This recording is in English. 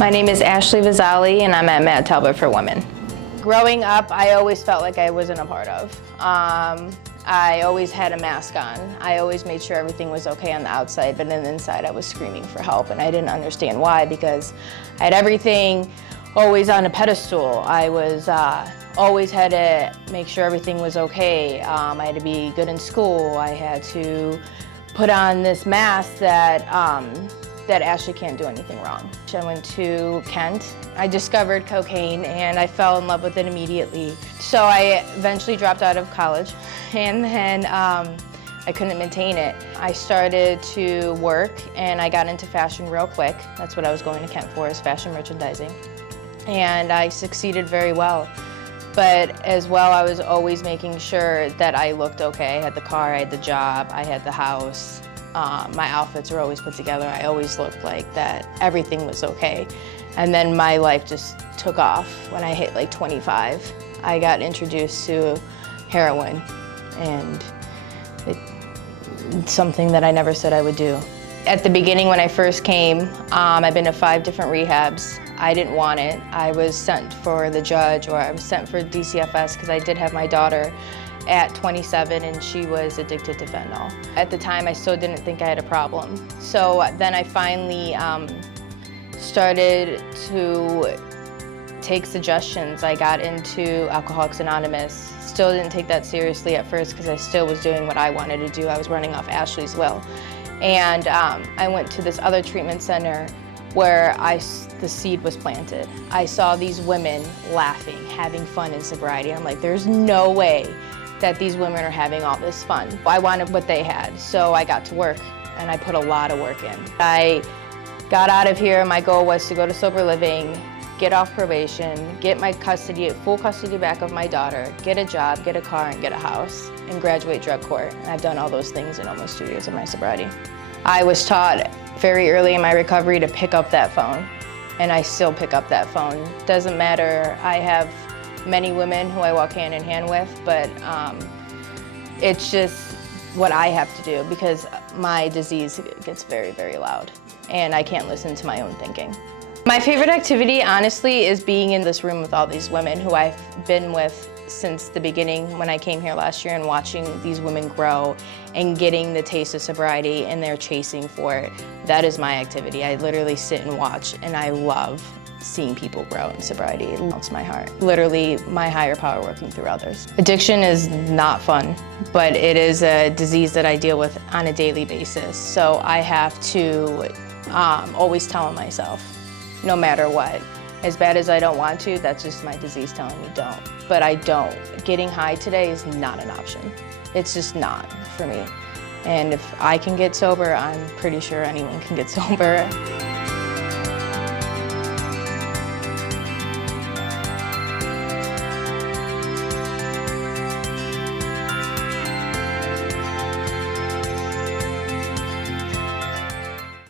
My name is Ashleigh Visaui, and I'm at Talbot for Women. Growing up, I always felt like I wasn't a part of. I always had a mask on. I always made sure everything was okay on the outside, but on the inside I was screaming for help, and I didn't understand why, because I had everything always on a pedestal. I was always had to make sure everything was okay. I had to be good in school. I had to put on this mask that Ashleigh can't do anything wrong. I went to Kent. I discovered cocaine and I fell in love with it immediately. So I eventually dropped out of college, and then I couldn't maintain it. I started to work and I got into fashion real quick. That's what I was going to Kent for, is fashion merchandising. And I succeeded very well. But as well, I was always making sure that I looked okay. I had the car, I had the job, I had the house. My outfits were always put together. I always looked like that everything was okay. And then my life just took off when I hit like 25. I got introduced to heroin, and it's something that I never said I would do. At the beginning when I first came, I've been to 5 different rehabs. I didn't want it. I was sent for the judge, or I was sent for DCFS because I did have my daughter at 27 and she was addicted to fentanyl. At the time, I still didn't think I had a problem. So then I finally started to take suggestions. I got into Alcoholics Anonymous. Still didn't take that seriously at first because I still was doing what I wanted to do. I was running off Ashleigh's will. And I went to this other treatment center where the seed was planted. I saw these women laughing, having fun in sobriety. I'm like, there's no way that these women are having all this fun. I wanted what they had, so I got to work, and I put a lot of work in. I got out of here. My goal was to go to sober living, get off probation, get my full custody back of my daughter, get a job, get a car, and get a house, and graduate drug court. And I've done all those things in almost 2 years of my sobriety. I was taught very early in my recovery to pick up that phone, and I still pick up that phone. Doesn't matter. I have many women who I walk hand in hand with, but it's just what I have to do because my disease gets very, very loud, and I can't listen to my own thinking. My favorite activity, honestly, is being in this room with all these women who I've been with since the beginning when I came here last year, and watching these women grow and getting the taste of sobriety, and they're chasing for it. That is my activity. I literally sit and watch, and I love seeing people grow in sobriety. It melts my heart. Literally my higher power working through others. Addiction is not fun, but it is a disease that I deal with on a daily basis. So I have to always tell myself, no matter what, as bad as I don't want to, that's just my disease telling me don't. But I don't. Getting high today is not an option. It's just not for me. And if I can get sober, I'm pretty sure anyone can get sober.